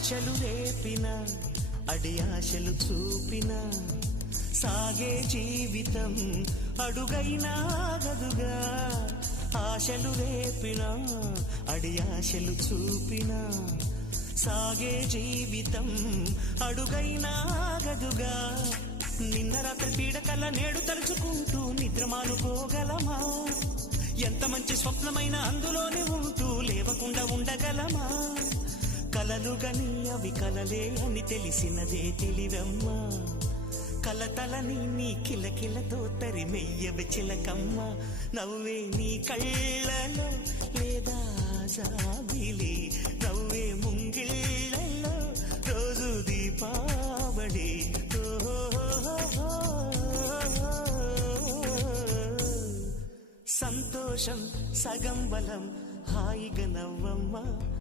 ఆశలు రేపిన అడి ఆశలు చూపిన సాగే జీవితం అడుగైనా గదుగా. ఆశలు రేపిన అడి ఆశలు చూపిన సాగే జీవితం అడుగైనా గదుగా. నిన్న రాత్రి పీడకల నేడు తలుచుకుంటూ నిద్రమానుకోగలమా? ఎంత మంచి స్వప్నమైన అందులోనే ఉంటూ లేవకుండా ఉండగలమా? కలలు గని అవి కలలే అని తెలిసినదే తెలివమ్మా. కలతలని నీ కిలకిలతో తరిమెయ్యవి చిలకమ్మ. నవ్వే నీ కళ్ళలో లేదా జాబిలి, నవ్వే ముంగిళ్ళలో రోజు దీపావళి. సంతోషం సగం బలం, హాయిగా నవ్వమ్మ.